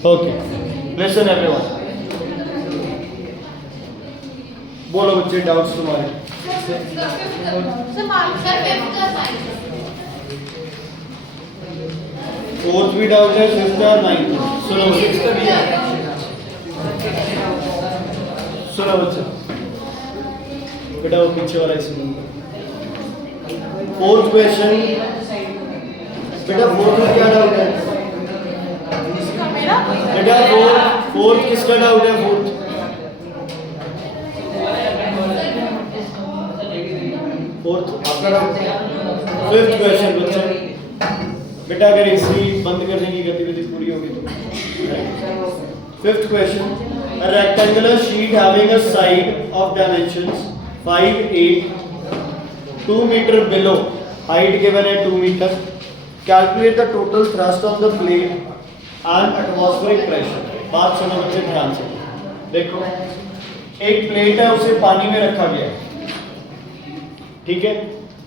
Okay, listen everyone, बोलो बच्चे doubts तुम्हारे। फोर्थ भी डाउट है, फिफ्थ और नाइन्थ। सुनो सुनो बच्चे, बेटा वो पीछे वाला इसी नंबर। फोर्थ क्वेश्चन बेटा, फोर्थ में क्या डाउट है बेटा? फोर्थ किसका डाउट है? फोर्थ आपका डाउट। फिफ्थ क्वेश्चन बच्चे, बेटा अगर एसी बंद करने की गतिविधि पूरी होगी तो। Fifth question, a rectangular sheet having a side of dimensions 5, 8, 2 meter below, height given है 2 meter, calculate the total thrust on the plate and atmospheric pressure। बात सुनो बच्चे ध्यान से, देखो एक प्लेट है, उसे पानी में रखा गया है, ठीक है।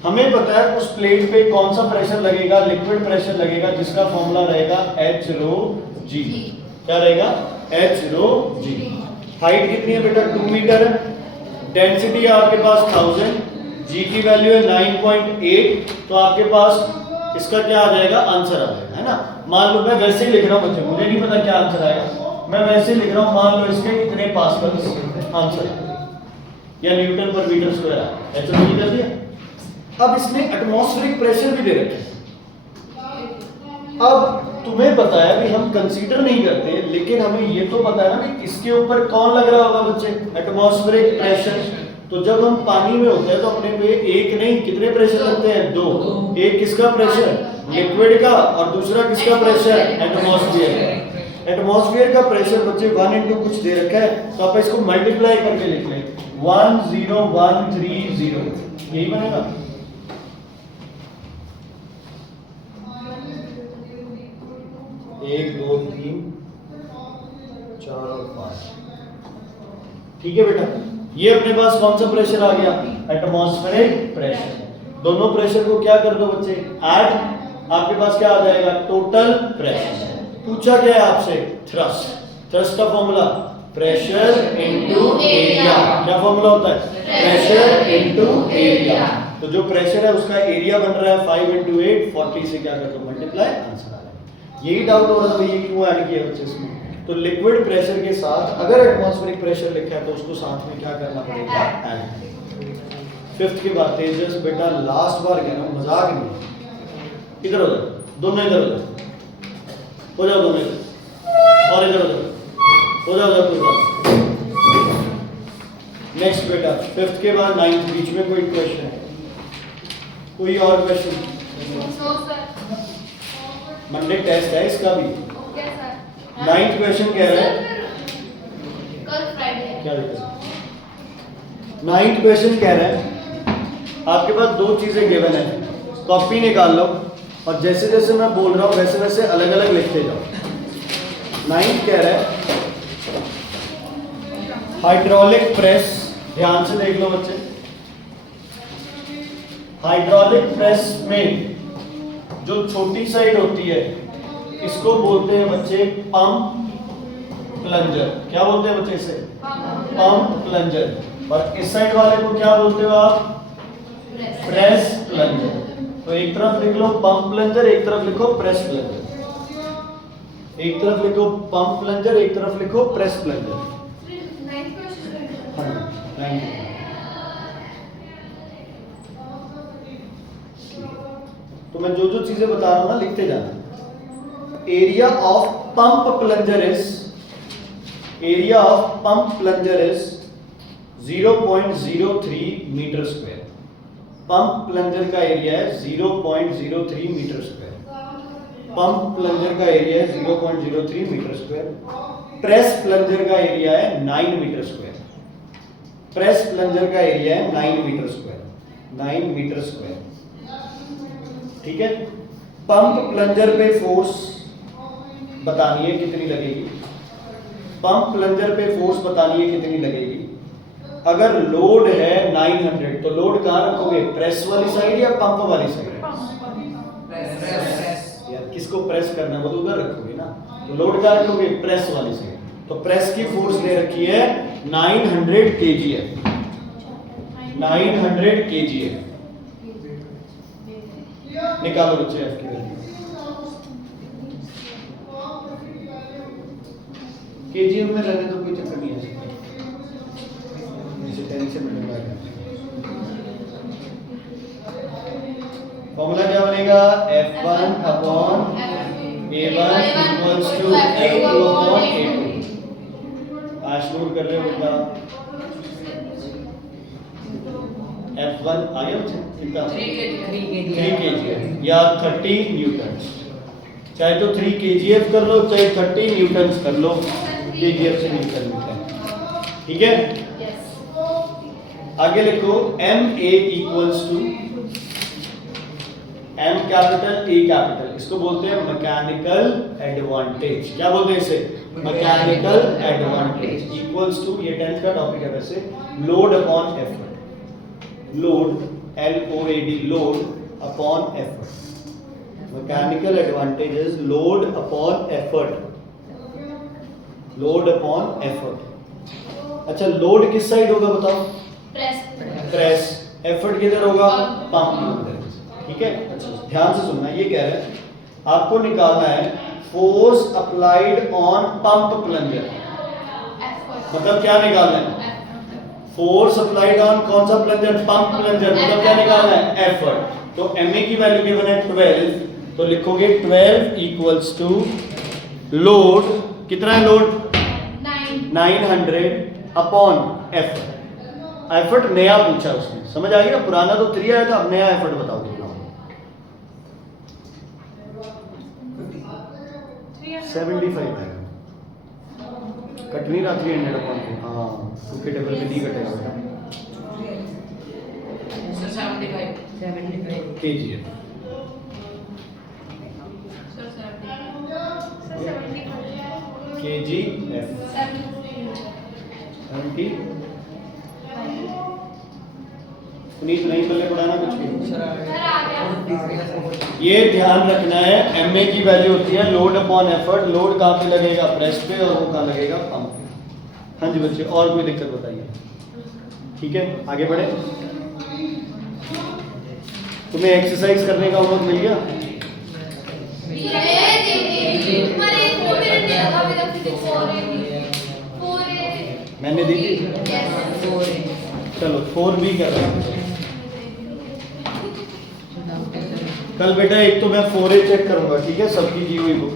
हमें पता है उस प्लेट पे कौन सा प्रेशर लगेगा, लिक्विड प्रेशर लगेगा, जिसका फॉर्मूला रहेगा H rho G। क्या रहेगा? H rho G। हाइट कितनी है बेटा? 2 मीटर है। डेंसिटी है आपके पास 1000, G की वैल्यू है 9.8, तो आपके पास इसका क्या आ जाएगा? आंसर आ जाएगा, है ना। मान लो मैं वैसे ही लिख रहा हूँ बच्चे, मुझे नहीं पता क्या आंसर आएगा, मैं वैसे ही लिख रहा हूँ। मान लो इसके इतने पास्कल आंसर या न्यूटन पर मीटर स्क्वायर है, ऐसा नहीं कर दिया। अब इसमें एटमॉस्फेरिक प्रेशर भी दे रखे हैं। अब तुम्हें पता है भी हम कंसीडर नहीं करते, लेकिन हमें ये तो पता है ना कि इसके ऊपर कौन लग रहा होगा बच्चे? Atmospheric pressure. तो जब हम पानी में होते हैं तो अपने पे एक नहीं कितने प्रेशर लगते हैं? 2। एक किसका प्रेशर? लिक्विड का, और दूसरा किसका प्रेशर? एटमॉस्फेयर। एटमॉस्फेयर का प्रेशर बच्चे 1 into कुछ दे रखा है, तो आप इसको मल्टीप्लाई करके लिख लें, 10130, यही बनेगा। 1 2 3 4 और 5, ठीक है बेटा। ये अपने पास कौन सा प्रेशर आ गया? Atmospheric pressure. दोनों प्रेशर को क्या कर दो बच्चे? ऐड, आपके पास क्या आ जाएगा? Total pressure. पूछा क्या है आपसे? थ्रस्ट। थ्रस्ट का फॉर्मूला प्रेशर इनटू एरिया। क्या फॉर्मूला होता है? Pressure into area. तो जो प्रेशर है उसका एरिया बन रहा है 5 into 8, 40 से क्या कर दो? मल्टीप्लाई, आंसर आ जाएगा। यही डाउट हो रहा था ये क्यों ऐड किया बच्चे इसमें। तो लिक्विड प्रेशर के साथ अगर एटमॉस्फेरिक प्रेशर लिखा है तो उसको साथ में क्या करना पड़ेगा? ऐड। फिफ्थ के बाद तेजस बेटा लास्ट बार कह रहा हूं, मजाक नहीं। इधर हो जाओ, दोनों इधर हो जाओ, हो जाओ दोनों इधर, और इधर हो जाओ, हो जाओ कोई बात। नेक्स्ट बेटा फिफ्थ के बाद नाइन्थ, बीच में कोई क्वेश्चन है? कोई और क्वेश्चन? मंडे टेस्ट है इसका भी। नाइन्थ क्वेश्चन कह रहा है, कल फ्राइडे क्या लिखा? नाइन्थ क्वेश्चन कह रहा है आपके पास 2 चीजें गिवन है, कॉपी निकाल लो और जैसे जैसे मैं बोल रहा हूं वैसे वैसे अलग अलग लिखते जाओ। नाइन्थ कह रहा है हाइड्रोलिक प्रेस, ध्यान से देख लो बच्चे। हाइड्रोलिक प्रेस में जो छोटी साइड होती है इसको बोलते हैं बच्चे पंप प्लंजर। क्या बोलते हैं बच्चे इसे? Pump plunger. और इस साइड वाले को क्या बोलते हो आप? Press plunger. तो एक तरफ लिख लो पंप प्लंजर, एक तरफ लिखो प्रेस प्लंजर। एक तरफ लिखो पंप प्लंजर, एक तरफ लिखो प्रेस प्लंजर। तो मैं जो जो चीजें बता रहा हूं ना लिखते जाना। Area of pump plunger is 0.03 metre square. Pump plunger का एरिया है 0.03 मीटर स्क्वायर। पंप प्लंजर का एरिया है 0.03 मीटर स्क्वायर। प्रेस प्लंजर का एरिया है 9 मीटर स्क्वायर। प्रेस प्लंजर का एरिया है 9 मीटर स्क्वायर। 9 मीटर स्क्वायर, ठीक है। पंप प्लंजर पे फोर्स बतानी है कितनी लगेगी। पंप प्लंजर पे फोर्स बतानी है कितनी लगेगी। अगर लोड है 900 तो लोड कहां रखोगे? प्रेस वाली साइड या पंप वाली साइड? यार किसको प्रेस करना है वो तो उधर रखोगे ना। तो लोड कहाँ रखोगे? प्रेस वाली साइड। तो प्रेस की फोर्स दे रखी है 900 kgf, 900 kgf। निकालो बच्चे एफ की वैल्यू। केजीएफ में रहने तो कोई चक्कर नहीं है, इसे 10 से मल्टीप्लाई। फॉर्मूला क्या बनेगा? F1 upon A1 equals to A2 upon A2। आज नोट कर रहे हो बेटा? F1 आ गया बच्चे? कितना? 3 kg या 30 न्यूटन। चाहे तो 3 kgf कर लो, चाहे 30 न्यूटन कर लो, kgf से न्यूटन मिलता है। ठीक है? आगे लिखो MA equals to M capital A capital, इसको बोलते हैं मैकेनिकल एडवांटेज। क्या बोलते हैं इसे? मैकेनिकल एडवांटेज इक्वल्स टू, ये 10th का टॉपिक है वैसे, load upon effort. Load LOAD, load upon effort. Mechanical advantage is load upon effort, load upon effort. अच्छा, लोड किस साइड होगा बताओ? प्रेस। एफर्ट किधर होगा? पंप के अंदर। ठीक है? अच्छा, ध्यान से सुनना, ये कह रहे हैं आपको निकालना है force applied on pump plunger. मतलब क्या निकालना है? फोर्स अप्लाइड ऑन कौन सा प्लंजर? Pump plunger. मतलब क्या निकालना है? एफर्ट। तो MA की वैल्यू गिवन है 12, तो लिखोगे 12 इक्वल्स टू लोड, कितना है लोड? 900 upon effort. एफर्ट नया पूछा उसने, समझ आ गया? पुराना तो 3 आया था, अब नया एफर्ट बताओ। 75 है, कट नहीं रहा 300 अपॉन, हाँ उसके टेबल पे नहीं कटेगा बेटा। 75 kg kgf 70। पुनीत नहीं पल्ले पढ़ाना कुछ भी। ये ध्यान रखना है, MA की वैल्यू होती है लोड अपॉन एफर्ट। लोड कहाँ पे लगेगा? प्रेस पे, और वो कहाँ लगेगा? पंप पे। हाँ जी बच्चे, और कोई दिक्कत बताइए? ठीक है, आगे बढ़े। तुम्हें एक्सरसाइज करने का होमवर्क मिल गया? मैंने दी थी। चलो 4 भी कर रहा हूँ कल बेटा। एक तो मैं 4A चेक करूंगा, ठीक है, सबकी दी हुई बुक।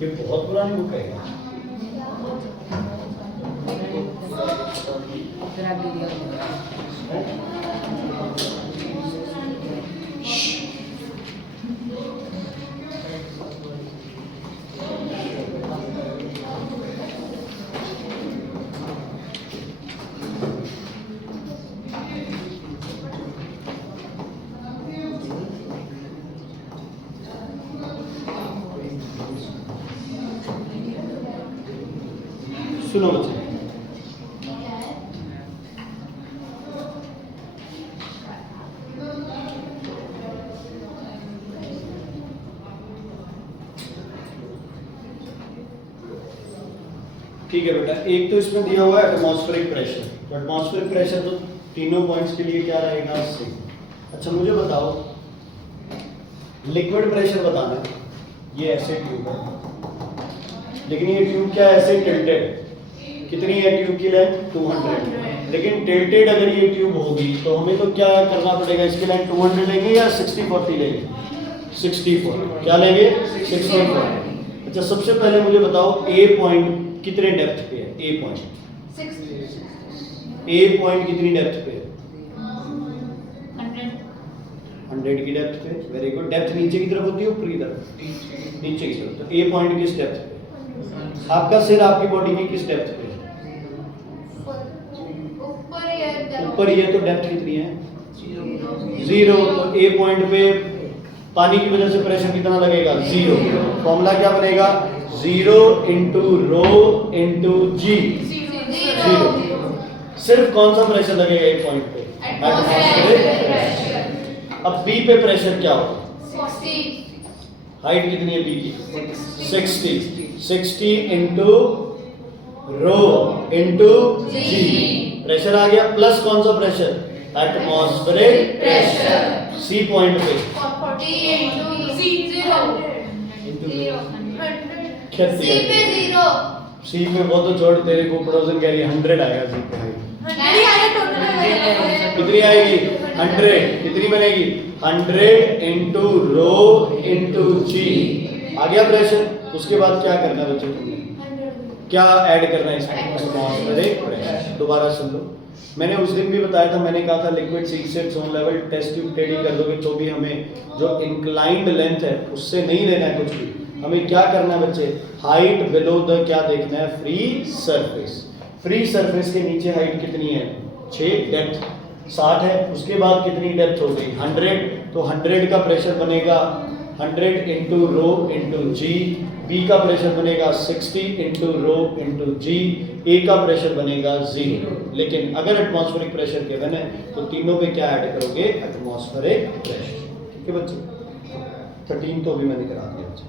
ये बहुत पुरानी बुक है। सुनो बच्चे, ठीक है बेटा। एक तो इसमें दिया हुआ है एटमॉस्फेरिक प्रेशर, तो एटमॉस्फेरिक प्रेशर तो तीनों पॉइंट्स के लिए क्या रहेगा? सेम। अच्छा मुझे बताओ, लिक्विड प्रेशर बताना है। ये ऐसे ट्यूब है, लेकिन ये ट्यूब क्या ऐसे टिल्टेड, कितनी है ट्यूब की लेंथ? 200। लेकिन टिल्टेड अगर ये ट्यूब होगी तो हमें तो क्या करना पड़ेगा? इसकी लेंथ 200 लेंगे या 60-40 लेंगे? 64। क्या लेंगे? 64। अच्छा सबसे पहले मुझे बताओ ए पॉइंट कितने डेप्थ पे है? ए पॉइंट 60। कितनी डेप्थ पे है? 100 की डेप्थ पे। Very good. डेप्थ नीचे की तरफ होती है ऊपर की तरफ? नीचे की तरफ। तो ए पॉइंट किस डेप्थ पे? आपका सिर आपकी बॉडी की किस डेप्थ पे है? ऊपर ही है तो डेप्थ कितनी है? 0। तो ए पॉइंट पे पानी की वजह से प्रेशर कितना लगेगा? 0। फॉर्मूला क्या बनेगा? 0 इंटू रो इंटू जी। 0। सिर्फ कौन सा प्रेशर लगेगा एक पॉइंट पे? Atmospheric pressure. अब बी पे प्रेशर क्या होगा? 60। हाइट कितनी है बी की? 60 into rho into g. Pressure आ गया, प्लस कौन सा pressure? Atmospheric pressure. C point पे 40 into 0 सी पे 0 सी पे वो तो छोड़, तेरे को पड़ोसन कह रही है 100 आएगा सी पे हाइट। कितनी आएगी? 100। कितनी बनेगी? 100 इंटू रो इंटू जी। आ गया प्रेशर। उसके बाद क्या करना है बच्चों तुमने? क्या ऐड करना है इसमें? Atmospheric pressure. दोबारा सुन लो, मैंने उस दिन भी बताया था, मैंने कहा था liquid seeks its own level test tube टेढ़ी कर दोगे तो भी हमें जो इंक्लाइंड लेंथ है उससे नहीं लेना है कुछ भी। हमें क्या करना है बच्चे? हाइट बिलो द क्या देखना है? Free surface. फ्री सरफेस के नीचे हाइट कितनी है? 6। डेप्थ 60 है। उसके बाद कितनी डेप्थ हो गई? 100। तो 100 का प्रेशर बनेगा 100 इंटू रो इंटू जी। बी का प्रेशर बनेगा 60 इंटू रो इंटू जी। ए का प्रेशर बनेगा 0। लेकिन अगर एटमॉस्फेरिक प्रेशर गिवन है तो तीनों पे क्या ऐड करोगे? Atmospheric pressure. ठीक है बच्चे? 13 तो अभी मैंने करा दिया बच्चे।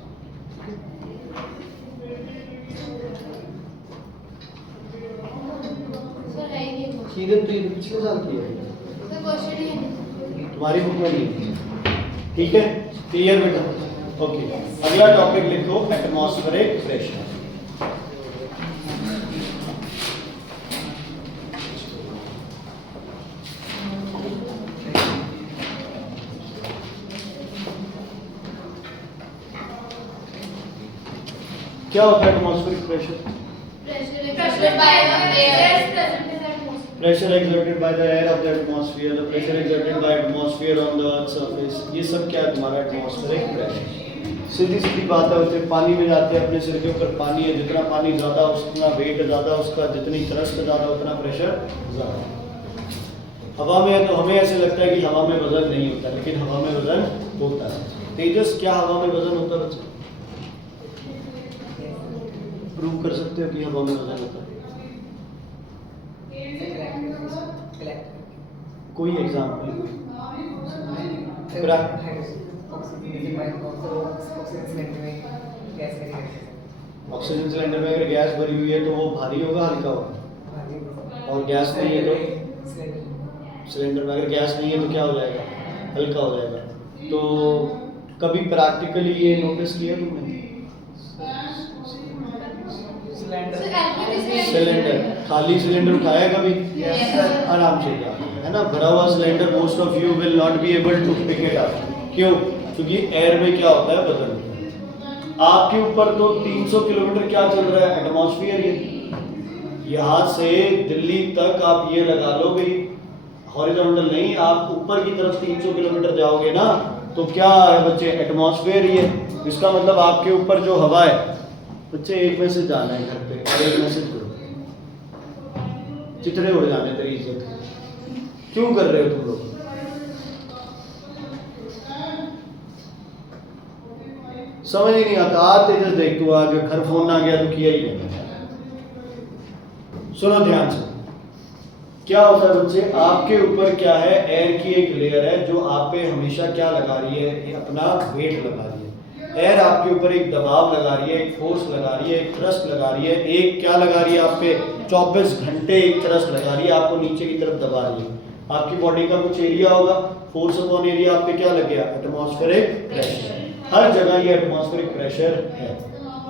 सर है ही नहीं सीधे तो ये पिछले साल की है, सर, क्वेश्चन ही है। तुम्हारी बुक में नहीं है। ठीक है, क्लियर बेटा? ओके, अगला टॉपिक लिखो एटमॉस्फेरिक प्रेशर। क्या होता है atmospheric pressure? Pressure by the air present in the atmosphere. Pressure exerted by the air of the atmosphere, the pressure exerted by atmosphere on the earth's surface, ये सब क्या है तुम्हारा? Atmospheric pressure. सीधी सीधी बात है बच्चे, पानी में जाते हैं, अपने सिर के ऊपर पानी है, जितना पानी ज़्यादा उतना वेट ज़्यादा उसका, जितनी थ्रस्ट ज़्यादा उतना प्रेशर ज़्यादा। हवा में है तो हमें ऐसे लगता है कि हवा में वजन नहीं होता, लेकिन हवा में वजन होता है। तेजस, क्या हवा में वजन होता है बच्चे? प्रूव कर सकते हो कि हवा में वजन होता है? कोई एग्जाम्पल? ऑक्सीजन सिलेंडर में अगर गैस भरी हुई है तो वो भारी होगा हल्का होगा? और गैस नहीं है तो? सिलेंडर में अगर गैस नहीं है तो क्या हो जाएगा? हल्का हो जाएगा। तो कभी प्रैक्टिकली ये नोटिस किया तुमने? सिलेंडर, खाली सिलेंडर उठाया कभी? आराम से जा, है ना? भरा हुआ cylinder most of you will not be able to pick it up. क्यों? क्योंकि एयर में क्या होता है? बदल। आपके ऊपर तो 300 किलोमीटर क्या चल रहा है? एटमॉस्फेयर। यहाँ से दिल्ली तक आप ये लगा लो भाई, हॉरिजॉन्टल नहीं, आप ऊपर की तरफ 300 किलोमीटर जाओगे ना, तो क्या है बच्चे? एटमॉस्फेयर ही है। इसका मतलब आपके ऊपर जो हवा है बच्चे, एक मैसेज जाना है घर पे, और एक मैसेज करो, चितरे उड़ जाने तेरी इज्जत। क्यों कर रहे हो तुम लोग? समझ ही नहीं आता। आज तेजस देख, तू आज घर फोन आ गया तो किया ही नहीं। सुनो ध्यान से, क्या होता है बच्चे? आपके ऊपर क्या है? एयर की एक लेयर है जो आप पे हमेशा क्या लगा रही है? ये अपना वेट लगा रही है। एयर आपके ऊपर एक दबाव लगा रही है, एक फोर्स लगा रही है, एक थ्रस्ट लगा रही है। एक क्या लगा रही है? आप पे 24 घंटे एक थ्रस्ट लगा रही है, आपको नीचे की तरफ दबा रही है। आपकी बॉडी का कुछ एरिया होगा, फोर्स अपॉन एरिया आप पे क्या लग गया? Atmospheric pressure. हर जगह ये एटमॉस्फेरिक प्रेशर है,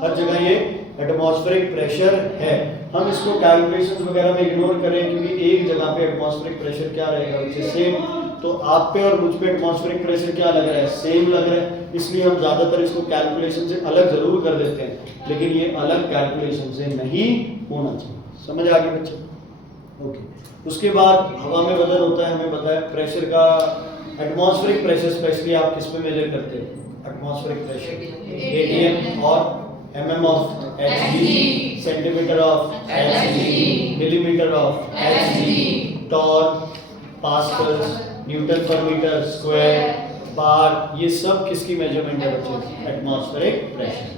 हर जगह ये एटमॉस्फेरिक प्रेशर है। हम इसको कैलकुलेशंस वगैरह में इग्नोर करें, क्योंकि एक जगह पे एटमॉस्फेरिक प्रेशर क्या रहेगा बच्चे? सेम। तो आप पे और मुझ पे एटमॉस्फेरिक प्रेशर क्या लग रहा है? सेम लग रहा है। इसलिए हम ज़्यादातर इसको कैलकुलेशन से अलग जरूर कर देते हैं, लेकिन ये अलग कैलकुलेशन से नहीं होना चाहिए। समझ आ गई बच्चे? ओके। उसके बाद हवा में वजन होता है, हमें पता है। प्रेशर का, एटमॉस्फेरिक प्रेशर स्पेशली आप किस पे मेजर करते हैं? एटमॉस्फेरिक प्रेशर एटीएम और mm of hg, centimetre of hg, millimetre of hg, torr pascals, newton per metre square, bar, ये सब किसकी मेजरमेंट है बच्चे? Atmospheric pressure.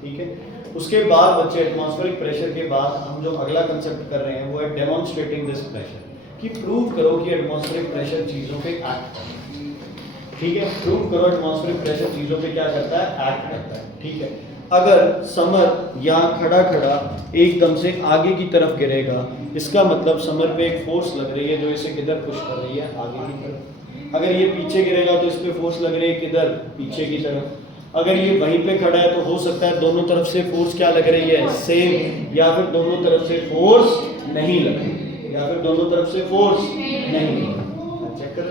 ठीक है, उसके बाद बच्चे एटमॉस्फेरिक प्रेशर के बाद हम जो अगला कंसेप्ट कर रहे हैं वो है डेमोन्स्ट्रेटिंग दिस प्रेशर, कि प्रूव करो कि एटमॉस्फेरिक प्रेशर चीजों पे एक्ट करता है। ठीक है, प्रूव करो एटमॉस्फेरिक प्रेशर चीजों पे क्या करता है? एक्ट करता है। ठीक है, अगर समर यहाँ खड़ा खड़ा एकदम से आगे की तरफ गिरेगा, इसका मतलब समर पे एक फोर्स लग रही है जो इसे किधर पुश कर रही है? आगे की तरफ। अगर ये पीछे गिरेगा तो इस पे फोर्स लग रही है किधर? पीछे की तरफ। अगर ये वहीं पे खड़ा है तो हो सकता है दोनों तरफ से फोर्स क्या लग रही है? सेम, या फिर दोनों तरफ से फोर्स नहीं लग रही, या फिर दोनों तरफ से फोर्स नहीं। चेक कर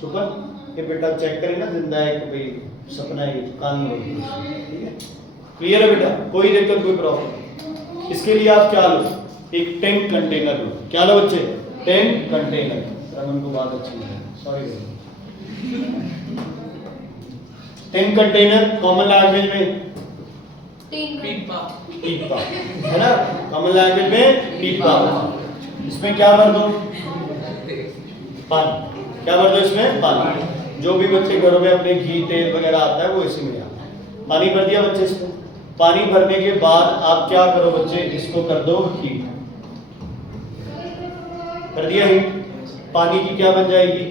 सुपर, ये बेटा चेक करें ना, जिंदा है कि भाई सपना है, कान में। ठीक है, क्लियर है बेटा? कोई दिक्कत, कोई प्रॉब्लम? इसके लिए आप क्या लो? एक टैंक कंटेनर लो। क्या लो बच्चे? Tank container. रमन को बात अच्छी है, sorry. Tank container common language में पीपा है ना, कॉमन लैंग्वेज में पीपा। इसमें क्या भर दो? पानी। क्या भर दो इसमें? पानी। जो भी बच्चे घरों में अपने घी तेल वगैरह आता है वो इसी में आता है। पानी भर दिया बच्चे इसमें। पानी भरने के बाद आप क्या करो बच्चे? इसको कर दो हीट। कर दिया हीट। पानी की क्या बन जाएगी?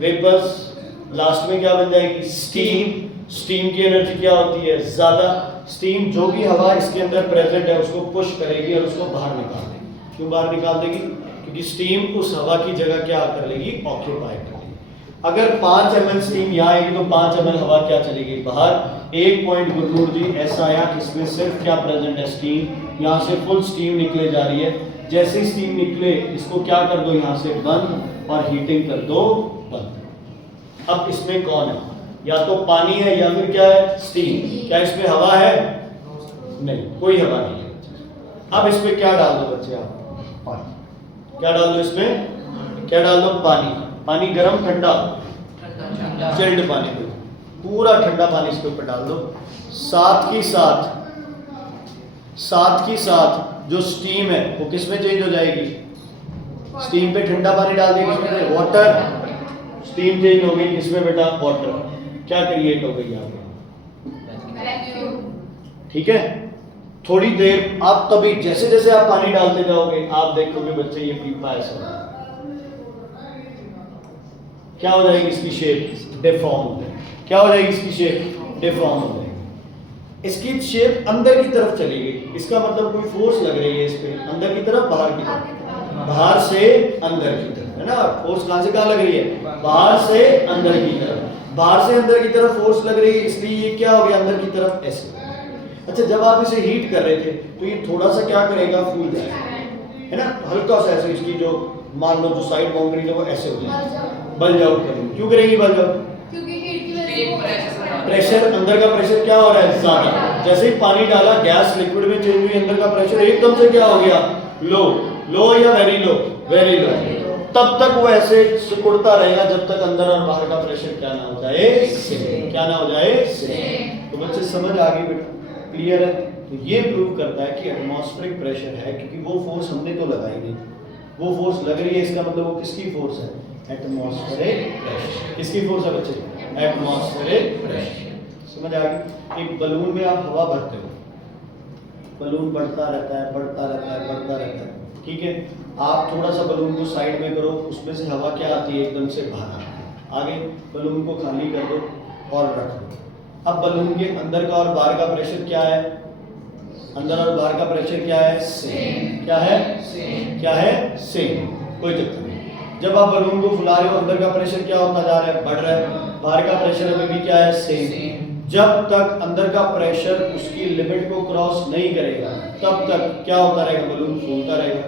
वेपर्स। लास्ट में क्या बन जाएगी? स्टीम। स्टीम की एनर्जी क्या होती है? ज्यादा। स्टीम जो भी हवा इसके अंदर प्रेजेंट है उसको पुश करेगी और उसको बाहर निकाल देगी। क्यों बाहर निकाल देगी? क्योंकि स्टीम उस हवा की जगह क्या कर लेगी? ऑक्यूपाई कर लेगी। अगर 5 ml स्टीम यहाँ आएगी तो 5 ml हवा क्या चलेगी? बाहर। 1 पॉइंट गुरनूर जी ऐसा आया, इसमें सिर्फ क्या प्रेजेंट है? स्टीम। यहाँ से फुल स्टीम निकले जा रही है। जैसे ही स्टीम निकले इसको क्या कर दो? यहाँ से बंद, और हीटिंग कर दो बंद। अब इसमें कौन है? या तो पानी है या फिर क्या है? स्टीम। क्या इसमें हवा है? नहीं, कोई हवा नहीं है। अब इसमें क्या डाल दो बच्चे आप? पानी। क्या डाल दो इसमें? क्या डाल दो? पानी। पानी गरम ठंडा? चिल्ड पानी दो, पूरा ठंडा पानी इसके ऊपर डाल दो। साथ की साथ जो स्टीम है वो किस में चेंज हो जाएगी? स्टीम पे ठंडा पानी डाल देंगे, इसमें वाटर। स्टीम चेंज हो गई इसमें बेटा वाटर। क्या क्रिएट हो गई यहाँ पे? ठीक है, थोड़ी देर आप तभी जैसे जैसे आप पानी डालते जाओगे आप देखोगे बच्चे ये पीपा ऐसा क्या हो जाएगी? इसकी शेप डिफॉर्म हो जाएगी। क्या हो जाएगी? इसकी शेप डिफॉर्म हो जाएगी। इसकी शेप अंदर की तरफ चली गई। इसका मतलब कोई फोर्स लग रही है इस पे, अंदर की तरफ बाहर की तरफ? बाहर से अंदर की तरफ, है ना? फोर्स कहां से कहां लग रही है? बाहर से अंदर की तरफ। बाहर से अंदर की तरफ फोर्स लग रही है, इसलिए ये क्या हो गया? अंदर की तरफ ऐसे। अच्छा, जब आप इसे हीट कर रहे थे तो ये थोड़ा सा क्या करेगा? फूल जाएगा, है ना? हल्का सा ऐसे। इसकी जो मान लो जो साइड बाउंड्री है वो ऐसे हो जाएगी, बल जाओ करेंगे। क्यों करेंगी बल जाओ? क्योंकि हीट की वजह से प्रेशर, अंदर का प्रेशर क्या हो रहा है? ज्यादा। जैसे ही पानी डाला, गैस लिक्विड में चेंज हुई, अंदर का प्रेशर एकदम से क्या हो गया? लो। लो या वेरी लो? Very low. तब तक वो ऐसे सिकुड़ता रहेगा जब तक अंदर और बाहर का प्रेशर क्या ना हो जाए? सेम। क्या ना हो जाए? सेम। तो बच्चे समझ आ गई बेटा? क्लियर है? तो ये प्रूव करता है कि एटमॉस्फेरिक प्रेशर है, क्योंकि वो फोर्स हमने तो लगाई नहीं, वो फोर्स लग रही है। इसका मतलब वो किसकी फोर्स है? Atmospheric pressure. किसकी फोर्स है बच्चे? Atmospheric pressure. समझ आ गई? एक बलून में आप हवा भरते हो, बलून बढ़ता रहता है, बढ़ता रहता है, बढ़ता रहता है। ठीक है, आप थोड़ा सा बलून को साइड में करो, उसमें से हवा क्या आती है? एकदम से बाहर आती है। आगे बलून को खाली कर दो और रख दो। अब बलून के अंदर का और बाहर का प्रेशर क्या है? अंदर और बाहर का प्रेशर क्या है? सेम। क्या है? सेम। क्या है? सेम। कोई चक्कर नहीं। जब आप बलून को फुला रहे हो, अंदर का प्रेशर क्या होता जा रहा है? बढ़ रहा है। बाहर का प्रेशर अभी भी क्या है? सेम। जब तक अंदर का प्रेशर उसकी लिमिट को क्रॉस नहीं करेगा तब तक क्या होता रहेगा? बलून फूलता रहेगा।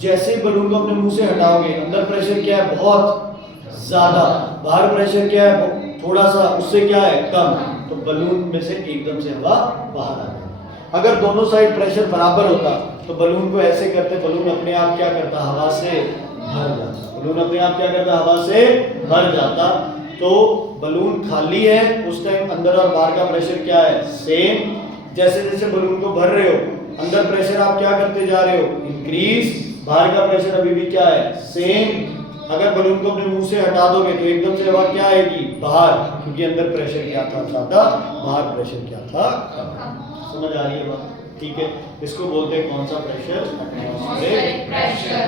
जैसे बलून को अपने मुंह से हटाओगे, अंदर प्रेशर क्या है? बहुत ज्यादा। बाहर प्रेशर क्या है? थोड़ा सा, उससे क्या है? कम। तो बलून में से एकदम से हवा बाहर आ जाती। अगर दोनों साइड प्रेशर बराबर होता तो बलून को ऐसे करते, बलून अपने आप क्या करता? हवा से भर जाता। बलून अपने आप क्या करता? हवा से भर जाता। तो बलून खाली है, उस टाइम अंदर और बाहर का प्रेशर क्या है? सेम। जैसे जैसे बलून को भर रहे हो, अंदर प्रेशर आप क्या करते जा रहे हो? इंक्रीज बाहर का प्रेशर अभी भी क्या है, सेम। अगर बलून को अपने मुंह से हटा दोगे तो एकदम से हवा क्या आएगी, बाहर, क्योंकि अंदर प्रेशर क्या था, ज्यादा, बाहर प्रेशर क्या था, कम। समझ आ रही है बात? ठीक है, इसको बोलते हैं कौन सा pressure, atmospheric pressure.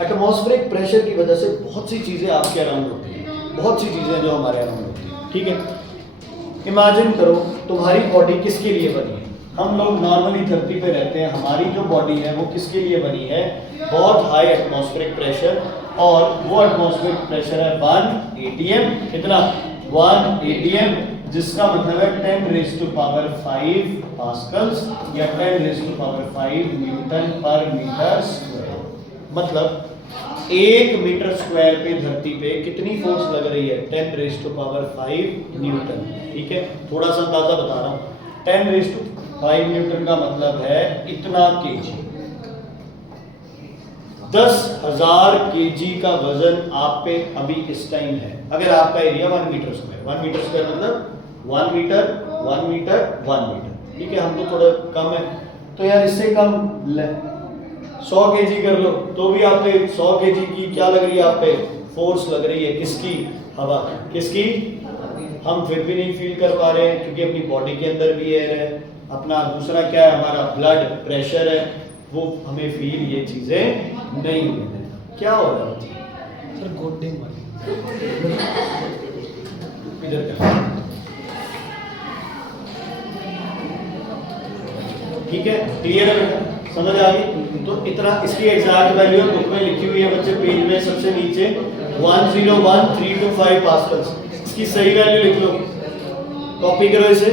Atmospheric pressure की वजह से बहुत सी चीजें आपके अराउंड होती हैं, बहुत सी चीजें जो हमारे अराउंड होती हैं। ठीक है, इमेजिन करो तुम्हारी बॉडी किसके लिए बनी है। हम लोग नॉर्मली धरती पे रहते हैं, हमारी जो बॉडी है वो किसके लिए बनी है, बहुत हाई एटमॉस्फेरिक प्रेशर, और वो एटमॉस्फेरिक प्रेशर है 1 atm। कितना, 1 atm, जिसका मतलब है 10⁵ पास्कल्स या 10⁵ न्यूटन पर मीटर स्क्वायर। मतलब 1 मीटर स्क्वायर पे धरती पे कितनी फोर्स लग रही है, 10⁵ न्यूटन। ठीक है, थोड़ा सा अंदाजा बता रहा हूँ, 10⁵ न्यूटन का मतलब है इतना केजी। 10,000 केजी का वजन आप पे अभी इस टाइम है। अगर आपका area 1 metre square, 1 metre square मतलब 1 मीटर 1 मीटर 1 मीटर। ठीक है, हम तो थोड़ा कम है, तो यार इससे कम 100 केजी कर लो तो भी आप पे 100 केजी की क्या लग रही है, आप पे फोर्स लग रही है। किसकी, हवा, किसकी, हम फिर भी नहीं फील कर पा रहे हैं क्योंकि अपनी बॉडी के अंदर भी एयर है। अपना दूसरा क्या है, हमारा ब्लड प्रेशर है, वो हमें फील ये चीजें नहीं होने देता। क्या हो रहा है सर, गोड्डे इधर का, ठीक है, क्लियर है बेटा, समझ आ गई? तो इतना इसकी एग्जैक्ट वैल्यू बुक में लिखी हुई है बच्चे, पेज में सबसे नीचे 101325 पास्कल्स। इसकी सही वैल्यू लिख लो, कॉपी करो इसे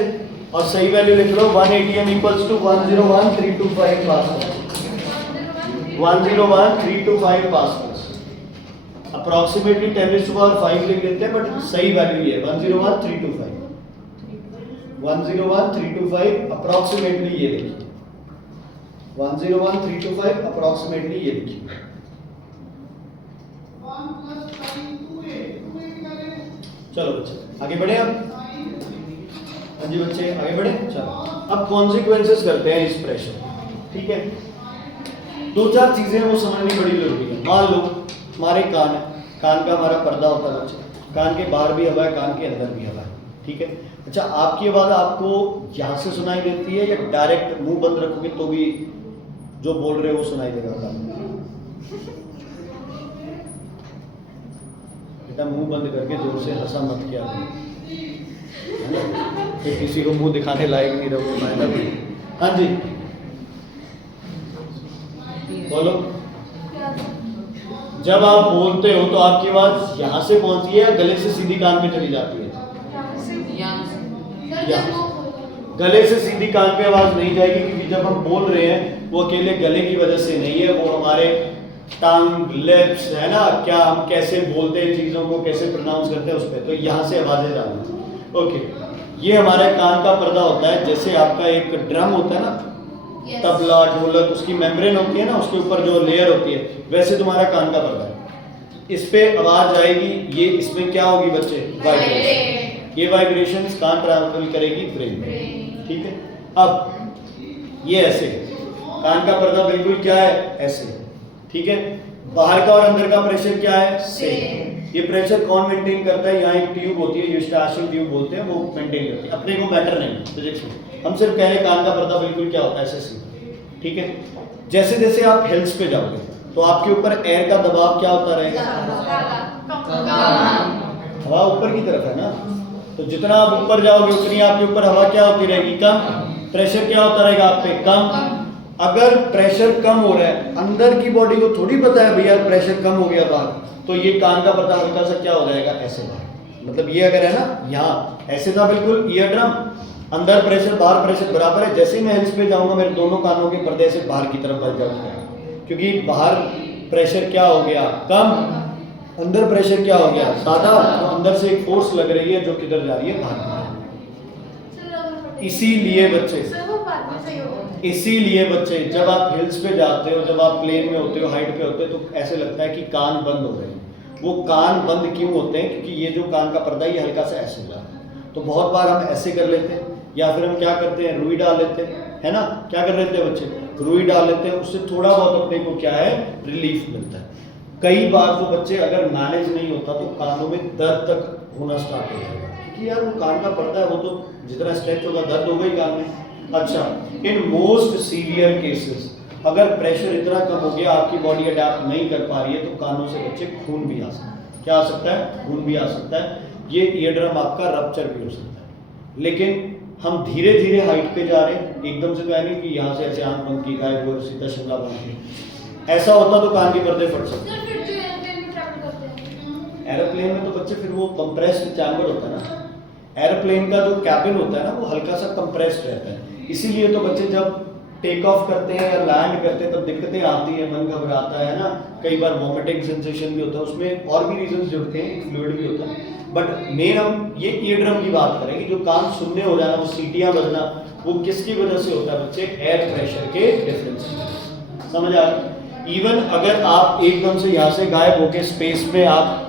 और सही वैल्यू लिख लो, 1 atm equals to 101325 pascals. 101325 pascals approximately 10⁵ लिख लेते हैं, बट सही वैल्यू ये है 101325। 101325 अप्रोक्सीमेटली ये देखिए, 101325 अप्रोक्सीमेटली ये देखिए। चलो बच्चे आगे बढ़े अब। हाँ जी बच्चे आगे बढ़े, चलो अब कॉन्सिक्वेंसेस करते हैं इस प्रेशर। ठीक है, 2-4 चीजें वो समझनी बड़ी जरूरी है। मान लो हमारे कान है, कान का हमारा पर्दा होता है बच्चे, कान के बाहर भी हवा है, कान के अंदर भी हवा है। ठीक है, अच्छा आपकी आवाज आपको यहाँ से सुनाई देती है या डायरेक्ट मुंह बंद रखोगे तो भी जो बोल रहे हो वो सुनाई देगा? बेटा मुंह बंद करके जोर से हंसा मत किया है ना, फिर किसी को मुंह दिखाने लायक नहीं रहोगे। हाँ जी बोलो, जब आप बोलते हो तो आपकी आवाज यहाँ से पहुंचती है, गले से सीधी कान पे चली जाती है? गले से सीधी कान पे आवाज नहीं जाएगी, क्योंकि जब हम बोल रहे हैं वो अकेले गले की वजह से नहीं है, वो हमारे टंग, लिप्स है ना, क्या हम कैसे बोलते हैं चीजों को, कैसे प्रोनाउंस करते हैं उस पर, तो यहाँ से आवाजें जानी। ओके, ये हमारे कान का पर्दा होता है, जैसे आपका एक ड्रम होता है ना, तबला ढोलक, उसकी मेम्ब्रेन होती है ना, उसके ऊपर जो लेयर होती है, वैसे तुम्हारा कान का पर्दा है। इस पे आवाज आएगी, ये इसमें क्या होगी बच्चे, वाइब्रेशन। ये वाइब्रेशन कान ट्रैवल करेगी ब्रेन में। ठीक है, अब ये ऐसे कान का पर्दा बिल्कुल क्या है, ऐसे। ठीक है, बाहर का और अंदर का प्रेशर क्या है, सेम। ये प्रेशर कौन मेंटेन करता है, यहाँ एक ट्यूब होती है, यूस्टाशियन ट्यूब बोलते हैं, वो मेंटेन करती है। अपने को मैटर नहीं फिजिक्स में, हम सिर्फ कह रहे हैं कान का पर्दा बिल्कुल क्या होता है, ऐसे सीधा। ठीक है, जैसे जैसे आप हिल्स पे जाओगे तो आपके ऊपर एयर का दबाव क्या होता रहेगा, हवा ऊपर की तरफ है ना, तो जितना आप ऊपर जाओगे उतनी आपके ऊपर हवा क्या होती रहेगी, कम। प्रेशर क्या होता रहेगा आप पे, कम। अगर प्रेशर कम हो रहा है, अंदर की बॉडी को थोड़ी पता है भैया प्रेशर कम हो गया बाहर, तो ये कान का पर्दा हल्का सा क्या हो जाएगा, ऐसे बाहर। मतलब ये अगर है ना, यहाँ ऐसे था बिल्कुल ईयर ड्रम, अंदर प्रेशर बाहर प्रेशर बराबर है। जैसे ही मैं हिल्स पे जाऊंगा मेरे दोनों कानों के पर्दे से बाहर की तरफ बढ़ जाऊंगा, क्योंकि बाहर प्रेशर क्या हो गया, कम, अंदर प्रेशर क्या हो गया, ज्यादा। तो अंदर से एक फोर्स लग रही है जो किधर जा रही है, बाहर की तरफ। इसीलिए बच्चे जब आप हिल्स पे जाते हो, जब आप प्लेन में होते हो, हाइट पे होते हो, तो ऐसे लगता है कि कान बंद हो रहे हैं। वो कान बंद क्यों होते हैं, क्योंकि ये जो कान का पर्दा ये हल्का सा ऐसे हो जाता है। तो बहुत बार हम ऐसे कर लेते हैं, या फिर हम क्या करते हैं, रुई डाल लेते हैं, है ना, क्या कर लेते हैं बच्चे, रुई डाल लेते हैं, उससे थोड़ा बहुत अपने को क्या है रिलीफ मिलता है। कई बार तो बच्चे अगर मैनेज नहीं होता तो कानों में दर्द तक होना स्टार्ट हो जाएगा, क्योंकि यार वो कान का पर्दा है, वो तो जितना स्ट्रेच होगा दर्द होगा ही कान में। अच्छा, इन मोस्ट सीवियर केसेस अगर प्रेशर इतना कम हो गया आपकी बॉडी अडेप्ट नहीं कर पा रही है तो कानों से बच्चे खून भी आ सकता है। क्या आ सकता है? खून भी आ सकता है। ये ईयर ड्रम आपका रप्चर भी हो सकता है। लेकिन हम धीरे धीरे हाइट पे जा रहे हैं, एकदम से तो है नहीं कि यहाँ से ऐसे आंख बंद की गायब हो सीधा शिमला बन के, ऐसा होता तो कान के पर्दे फट सकते हैं। एरोप्लेन में तो बच्चे फिर वो कंप्रेस्ड चैम्बर होता है ना, एरोप्लेन का जो कैबिन होता है ना वो हल्का सा कंप्रेस्ड रहता है, इसीलिए तो बच्चे जब टेक ऑफ करते हैं या लैंड करते हैं तब दिक्कतें आती है, मन घबराता है ना, कई बार वॉमिटिंग सेंसेशन भी होता है, उसमें और भी रीजंस जुड़ते हैं, फ्लूइड भी होता है। बट मेन हम ये ईयर ड्रम की बात करेंगे, जो कान सुनने हो जाना, वो सीटियां बजना, वो किसकी वजह से होता है बच्चे? एयर प्रेशर के डिफरेंस। समझ आ गया? इवन अगर आप एकदम से यहाँ से गायब होके स्पेस में आप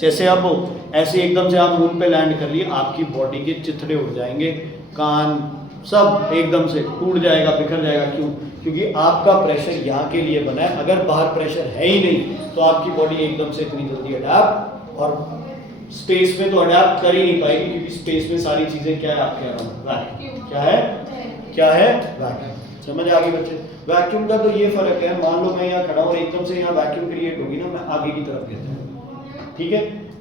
जैसे अब हो ऐसे एकदम से आप मून पे लैंड कर लिए, आपकी बॉडी के चिथड़े उड़ जाएंगे, कान सब एकदम से टूट जाएगा, बिखर जाएगा। क्यों? क्योंकि आपका प्रेशर यहाँ के लिए बना है। अगर बाहर प्रेशर है ही नहीं तो आपकी बॉडी एकदम से इतनी जल्दी अडैप्ट और स्पेस में तो अडैप्ट कर ही नहीं पाएगी, क्योंकि स्पेस में सारी चीजें क्या है आपके अराउंड? वैक्यूम। क्या है? क्या है? वैक्यूम। समझ आ गई बच्चे? वैक्यूम का तो ये फर्क है, मान लो मैं यहाँ खड़ा हूँ एकदम से यहाँ वैक्यूम क्रिएट होगी ना, मैं आगे की तरफ गिरता हूँ। ठीक है,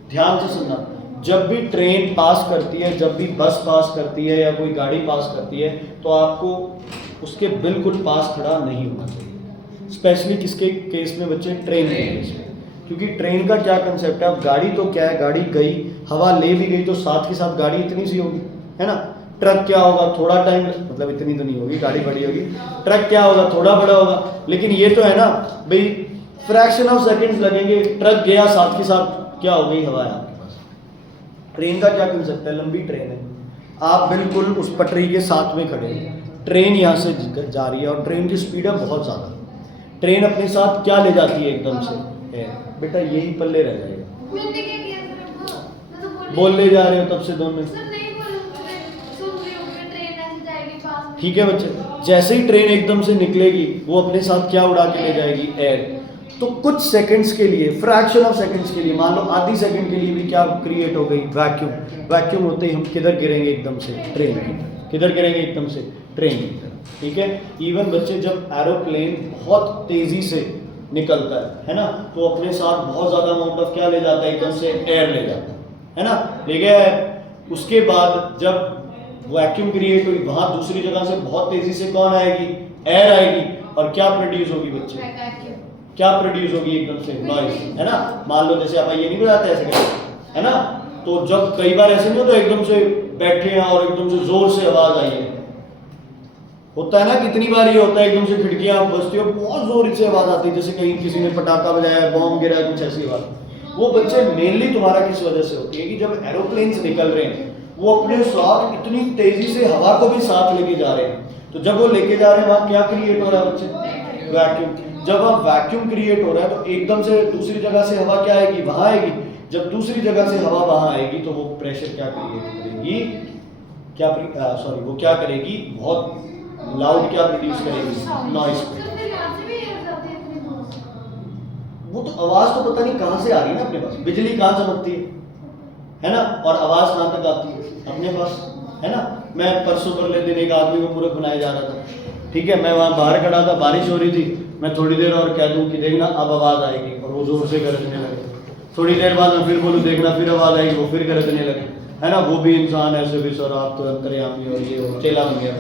ध्यान से सुनना, जब भी ट्रेन पास करती है, जब भी बस पास करती है या कोई गाड़ी पास करती है तो आपको उसके बिल्कुल पास खड़ा नहीं होना चाहिए। स्पेशली किसके केस में बच्चे? ट्रेन के केस में। क्योंकि ट्रेन का क्या कंसेप्ट है, अब गाड़ी तो क्या है, गाड़ी गई, हवा ले भी गई तो साथ के साथ गाड़ी इतनी सी होगी, है ना। ट्रक क्या होगा, थोड़ा टाइम, मतलब इतनी तो नहीं होगी, गाड़ी बड़ी होगी। ट्रक क्या होगा, थोड़ा बड़ा होगा। लेकिन ये तो है ना भाई, फ्रैक्शन ऑफ सेकंड्स लगेंगे, ट्रक गया, साथ के साथ क्या हो गई, हवा है आपके पास। ट्रेन का क्या कंसेप्ट है, लंबी ट्रेन है, आप बिल्कुल उस पटरी के साथ में खड़े हैं, ट्रेन यहाँ से जा रही है और ट्रेन की स्पीड है बहुत ज़्यादा। ट्रेन अपने साथ क्या ले जाती है एकदम से? बेटा यही पल्ले रह जाएगा। मैंने क्या किया सर आपको? मैं तो बोल ले जा रहे हो तब से दोनों। सर नहीं बोल, सुन रही हूँ मैं, ट्रेन ऐसे जाएगी पास में। ठीक है बच्चे, जैसे ही ट्रेन एकदम से निकलेगी वो अपने साथ क्या उड़ा के ले जाएगी? एयर। तो कुछ सेकंड्स के लिए, फ्रैक्शन ऑफ सेकंड्स के लिए, मान लो आधी सेकंड के लिए भी क्या क्रिएट हो गई? वैक्यूम। वैक्यूम होते ही हम किधर गिरेंगे? एकदम से ट्रेन की तरफ। किधर गिरेंगे? एकदम से ट्रेन की तरफ। ठीक है, इवन बच्चे जब एरोप्लेन बहुत तेजी से निकलता है ना, तो अपने साथ बहुत ज़्यादा अमाउंट ऑफ क्या ले जाता है? एकदम से एयर ले जाता है ना, ले गया है। उसके बाद जब वैक्यूम क्रिएट हुई, वहाँ दूसरी जगह से बहुत तेजी से कौन आएगी? एयर आएगी, और क्या प्रोड्यूस होगी बच्चे? क्या प्रोड्यूस होगी? एकदम से नॉइज, है ना। मान लो जैसे आप ये नहीं बजाते ऐसे करके, है ना, तो जब कई बार ऐसे नहीं होता, एकदम से बैठे हैं और एकदम से जोर से आवाज आई है, होता है ना, कितनी बार ये होता है, एकदम से खिड़कियां बजती है, बहुत जोर से आवाज आती है, जैसे कहीं किसी ने पटाखा बजाया, बॉम्ब गिरा है, कुछ ऐसी बात। वो बच्चे मेनली तुम्हारा किस वजह से होती है कि जब एरोप्लेन्स निकल रहे हैं वो अपने साथ इतनी तेजी से हवा को भी साथ लेके जा रहे हैं, तो जब वो लेके जा रहे हैं वहां क्या क्रिएट हो रहा है बच्चे? वैक्यूम। जब अब वैक्यूम क्रिएट हो रहा है तो एकदम से दूसरी जगह से हवा क्या आएगी? वहां आएगी। जब दूसरी जगह से हवा वहां आएगी तो वो प्रेशर क्या क्रिएट करेगी? वो क्या करेगी? बहुत लाउड क्या प्रोड्यूस करेगी? नॉइस। वो तो आवाज तो पता नहीं कहां से आ रही है ना अपने पास, बिजली कहां चमकती है ना, और आवाज कहां तक आती है? अपने पास, है ना। मैं परसों परले दिन एक आदमी को मूर्ख बनाया जा रहा था, ठीक है, मैं वहां बाहर खड़ा था, बारिश हो रही थी, मैं थोड़ी देर और कह दूं कि देखना अब आवाज आएगी, और वो जोर से गरजने लगे। थोड़ी देर बाद मैं फिर बोलूं देखना फिर आवाज आएगी, वो फिर गरजने लगे, है ना। वो भी इंसान ऐसे भी, सर आप तो अंतर्यामी और ये हो, चेला बन गया।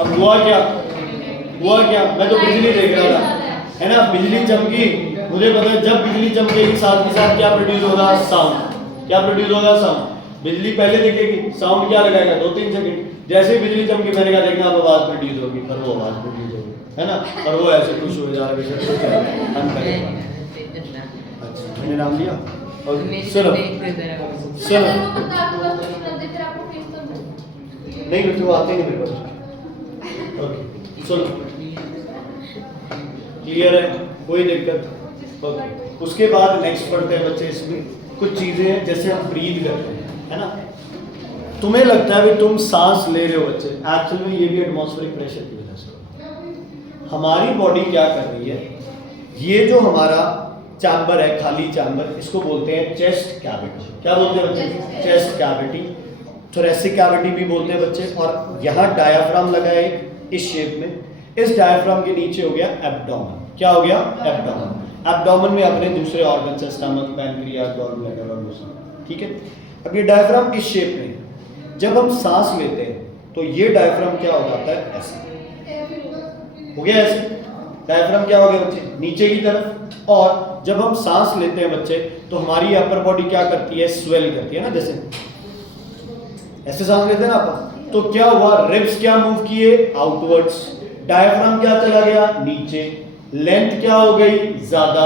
अब हुआ क्या? मैं तो बिजली देख रहा था, है ना, बिजली चमकी, मुझे पता है जब बिजली चमकेगी साथ के साथ क्या प्रोड्यूस होगा? साउंड। क्या प्रोड्यूस होगा? साउंड। बिजली पहले दिखेगी, साउंड क्या लगाएगा? 2-3 सेकंड। जैसे बिजली चमकी मैंने कहा देखना अब आवाज प्रोड्यूस होगी, और वो आवाज प्रोड्यूस होगी, है ना, और वो ऐसे खुश हो जा रहा है। अच्छा, मैंने नाम लिया और चलो नहीं करते, वो आते नहीं मेरे पास। ओके चलो, क्लियर है, कोई दिक्कत? ओके, उसके बाद नेक्स्ट पढ़ते हैं बच्चे। इसमें कुछ चीजें हैं जैसे हम ब्रीथ करते हैं, है ना। तुम्हें लगता है भी तुम सांस ले रहे हो बच्चे, एक्चुअल में ये भी एटमॉस्फेरिक प्रेशर की वजह से। हमारी बॉडी क्या कर रही है, ये जो हमारा चैम्बर है, खाली चैम्बर, इसको बोलते हैं चेस्ट कैविटी। क्या बोलते हैं बच्चे? Chest cavity. थोरेसिक कैविटी भी बोलते हैं बच्चे। और यहाँ डायाफ्राम लगा है एक इस शेप में। इस डायाफ्राम के नीचे हो गया एब्डोमेन। क्या हो गया? एब्डोमेन। एब्डोमेन में अपने दूसरे ऑर्गन है, स्टमक, पैनक्रियाज, गॉल ब्लैडर और वो सब। ठीक है, अब ये डायाफ्राम इस शेप में है। जब हम सांस लेते हैं तो ये डायाफ्राम क्या हो जाता है? ऐसे हो गया। ऐसे डायाफ्राम क्या हो गया बच्चे? नीचे की तरफ। और जब हम सांस लेते हैं बच्चे तो हमारी अपर बॉडी क्या करती है? स्वेल करती है ना, जैसे ऐसे सांस लेते हैं ना आप। तो क्या हुआ? रिब्स क्या मूव किए? आउटवर्ड्स। डायफ्राम क्या चला गया? नीचे। लेंथ क्या हो गई? ज्यादा।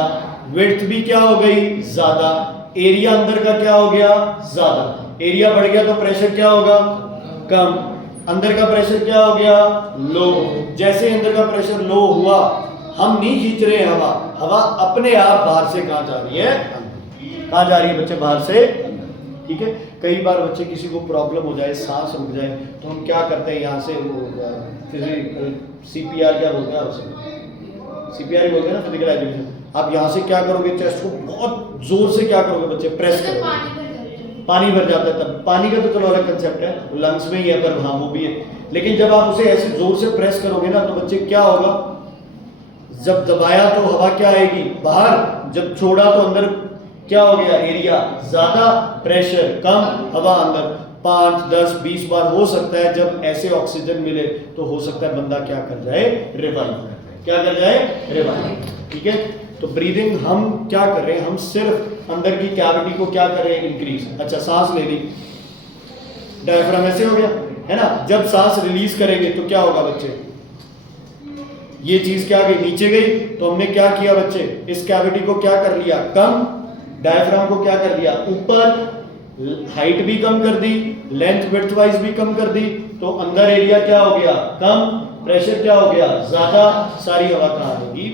विड्थ भी क्या हो गई? ज्यादा। एरिया अंदर का क्या हो गया? ज्यादा। एरिया बढ़ गया तो प्रेशर क्या होगा? कम। अंदर का प्रेशर क्या हो गया? लो। जैसे अंदर का प्रेशर लो हुआ, हम नहीं खींच रहे हैं हवा, हवा अपने आप बाहर से कहां जा रही है? कहां जा रही है बच्चे? बाहर से। ठीक है, कई बार बच्चे किसी को प्रॉब्लम हो जाए, सांस रुक जाए, तो हम क्या करते हैं, यहाँ से सीपीआर क्या बोलते हैं उसे? सीपीआर बोलते हैं ना, फिजिकल एजुकेशन। आप यहाँ से क्या करोगे? चेस्ट को बहुत जोर से क्या करोगे बच्चे? प्रेस करोगे। पानी भर जाता है तब। पानी का तो चलो अलग कंसेप्ट है, लंग्स में ही है, पर हाँ वो भी है। लेकिन जब आप उसे ऐसे जोर से प्रेस करोगे ना तो बच्चे क्या होगा? जब दबाया तो हवा क्या आएगी? बाहर। जब छोड़ा तो अंदर क्या हो गया? एरिया ज्यादा, प्रेशर कम, हवा अंदर। 5, 10, 20 बार हो सकता है जब ऐसे ऑक्सीजन मिले तो हो सकता है बंदा क्या कर जाए? रिवाइव कर जाए। क्या कर जाए? रिवाइव। ठीक है, तो ब्रीदिंग हम क्या कर रहे हैं? हम सिर्फ अंदर की कैविटी को क्या कर रहे हैं? इंक्रीज। अच्छा, सांस ले ली, डायफ्राम ऐसे हो गया है ना। जब सांस रिलीज करेंगे तो क्या होगा बच्चे? ये चीज क्या गई? नीचे गई। तो हमने क्या किया बच्चे? इस कैविटी को क्या कर लिया? कम। डायफ्राम को क्या कर दिया? ऊपर। हाइट भी कम कर दी, लेंथ विड्थ वाइज भी कम कर दी, तो अंदर एरिया क्या हो गया? कम। प्रेशर क्या हो गया? ज्यादा। सारी हवा कहाँ आएगी?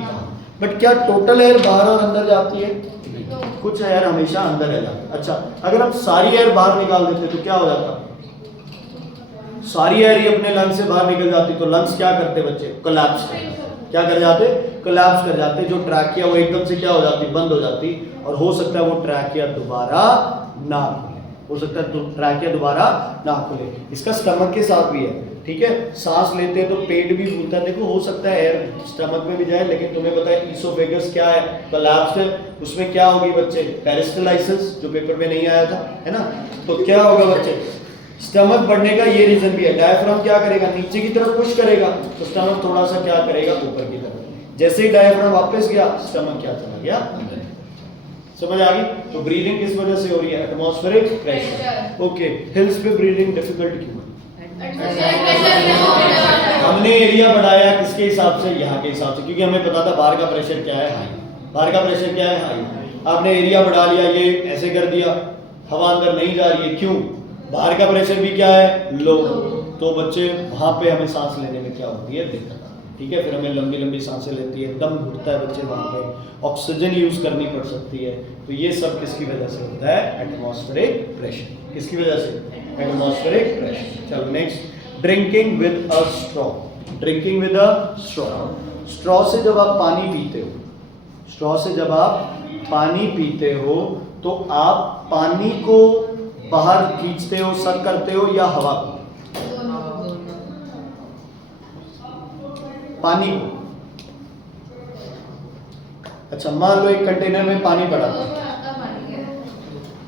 बट क्या टोटल एयर बाहर और अंदर जाती है? कुछ एयर हमेशा अंदर रह जाती है। अच्छा, अगर हम सारी एयर बाहर निकाल देते तो क्या हो जाता? सारी एयर ही अपने लंग्स से बाहर निकल जाती तो लंग्स क्या करते बच्चे? कोलैप्स कर जाते। क्या कर जाते? कोलैप्स कर जाते। जो ट्रैकिया वो एकदम से क्या हो जाती? बंद हो जाती। और हो सकता है वो ट्रैकिया दोबारा ना खुले। हो सकता है तो ट्रैकिया दोबारा ना खुले। इसका स्टमक के साथ भी है। ठीक है, सांस लेते हैं तो पेट भी फूलता है। देखो, हो सकता है एयर स्टमक में भी जाए, लेकिन तुम्हें पता है ईसोफेगस क्या है? कोलैप्स है। उसमें क्या होगी बच्चे? पेरिस्टलाइसिस, जो पेपर में नहीं आया था, है ना। तो क्या होगा बच्चे? स्टमक बढ़ने का ये रीजन भी है। डायफ्राम क्या करेगा? नीचे की तरफ पुश करेगा तो स्टमक थोड़ा सा क्या करेगा? ऊपर की तरफ। जैसे ही डायफ्राम वापस गया, स्टमक क्या चला गया? समझ आ गई? तो ब्रीदिंग किस वजह से हो रही है? Atmospheric pressure. ओके, हिल्स पे ब्रीदिंग डिफिकल्ट क्यों है? हमने एरिया बढ़ाया किसके हिसाब से? यहाँ के हिसाब से, क्योंकि हमें पता था बाहर का प्रेशर क्या है? हाई। बाहर का प्रेशर क्या है? हाई। आपने एरिया बढ़ा लिया, ये ऐसे कर दिया, हवा अंदर नहीं जा रही है। क्यों? बाहर का प्रेशर भी क्या है? लो। तो बच्चे वहां पे हमें सांस लेने में क्या होती है? दिक्कत। ठीक है, फिर हमें लंबी लंबी सांसें लेती है, दम घुटता है बच्चे, वहां पे ऑक्सीजन यूज करनी पड़ सकती है। तो ये सब किसकी वजह से होता है? Atmospheric pressure. किसकी वजह से? Atmospheric pressure. चलो next, drinking with a straw. Drinking with a straw. Straw से जब आप पानी पीते हो, स्ट्रॉ से जब आप पानी पीते हो तो आप पानी को बाहर खींचते हो, सक करते हो, या हवा को? पानी को। अच्छा, मान लो एक कंटेनर में पानी पड़ा था।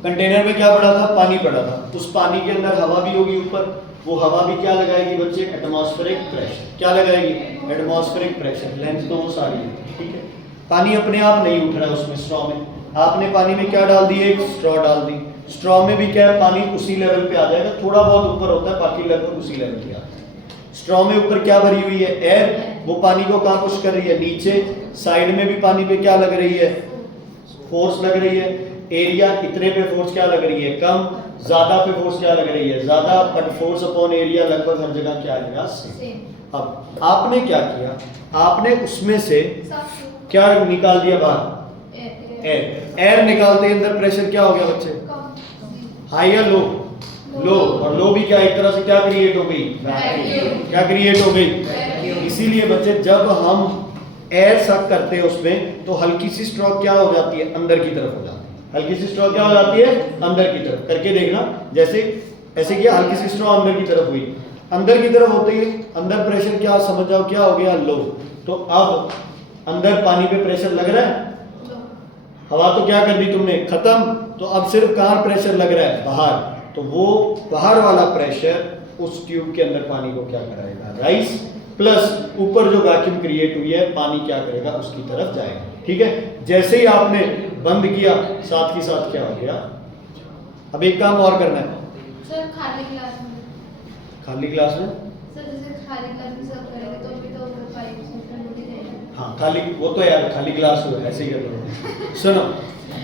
कंटेनर में क्या पड़ा था? पानी पड़ा था। उस पानी के अंदर हवा भी होगी ऊपर। वो हवा भी क्या लगाएगी बच्चे? Atmospheric pressure. क्या लगाएगी? Atmospheric pressure. लेंथ तो वो सारी है। ठीक है, पानी अपने आप नहीं उठ रहा है उसमें, स्ट्रॉ में। आपने पानी में क्या डाल दी? एक स्ट्रॉ डाल दी। स्ट्रॉ में भी क्या है? पानी उसी लेवल पे आ जाएगा, थोड़ा बहुत ऊपर होता है, बाकी लगभग उसी लेवल पे आता है। स्ट्रॉ में ऊपर क्या भरी हुई है? एयर। वो पानी को कहाँ पुश कर रही है? नीचे। साइड में भी पानी पे क्या लग रही है? फोर्स लग रही है। एरिया इतने पे फोर्स क्या लग रही है? कम। ज्यादा पे फोर्स क्या लग रही है? ज्यादा। बट फोर्स अपॉन एरिया लगभग हर जगह क्या आएगा? सेम। अब आपने क्या किया? आपने उसमें से क्या निकाल दिया बाहर? एयर। एयर निकालते अंदर प्रेशर क्या हो गया बच्चे? हाई या लो? लो। और लो भी क्या एक तरह से क्या क्रिएट हो गई? क्या क्रिएट हो गई? इसीलिए बच्चे जब हम एयर सक करते हैं उसमें तो हल्की सी स्ट्रोक क्या हो जाती है, अंदर की तरफ हो जाती है। हल्की सी स्ट्रोक क्या हो जाती है, अंदर की तरफ। करके देखना, जैसे ऐसे किया, हल्की सी स्ट्रोक अंदर की तरफ हुई, अंदर की तरफ होती है, अंदर प्रेशर क्या समझ जाओ क्या हो गया, लो। तो अब अंदर पानी पे प्रेशर लग रहा है, हवा तो क्या कर दी तुमने, खत्म। तो अब सिर्फ कहाँ प्रेशर लग रहा है, बाहर। तो वो बाहर वाला प्रेशर उस ट्यूब के अंदर पानी को क्या कराएगा, राइस, प्लस ऊपर जो वैक्यूम क्रिएट हुई है पानी क्या करेगा, उसकी तरफ जाएगा। ठीक है, जैसे ही आपने बंद किया साथ ही साथ क्या हो गया। अब एक काम और करना है सर, खाली ग्लास में। खाली ग्लास में, सर जैसे खाली ग्लास में सर्व करेंगे तो अभी तो पाइप से ठंडी रहेगी। हाँ खाली, वो तो यार खाली ग्लास हो ऐसे ही कर लो। सुनो,